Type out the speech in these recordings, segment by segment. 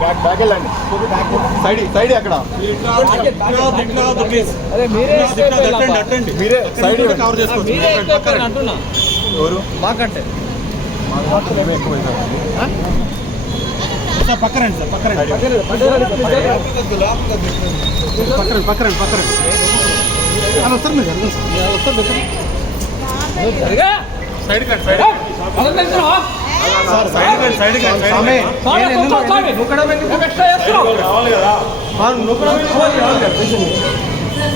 Back back వెళ్ళండి side side అక్కడ మీరే సైడ్ కవర్ చేసుకోవచ్చు ఎవరు మాకంటే. సార్ పక్కన రండి సార్ పక్కన రండి పక్కన పక్కన పక్కన అలా వస్తారు మీరు అర్థం సార్ వస్తారు సైడ్ కండి సైడ్ సార్ సైడ్ కండి సైడ్ కండి స్వామి, నువ్వు రావాలి కదా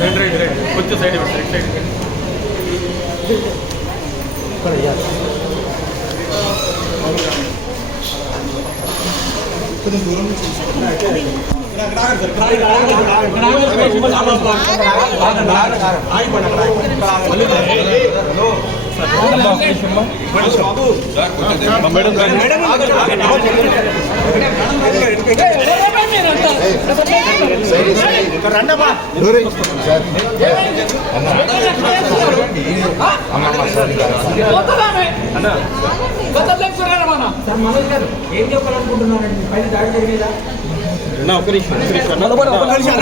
రైట్ రైట్ రైట్ కొంచెం సైడ్ ఇవ్వండి రైట్ లెక్చరర్ ఏం చెప్పాలనుకుంటున్నారండి? పైన దాడి జరిగేదా? ના કરીશું કરીશું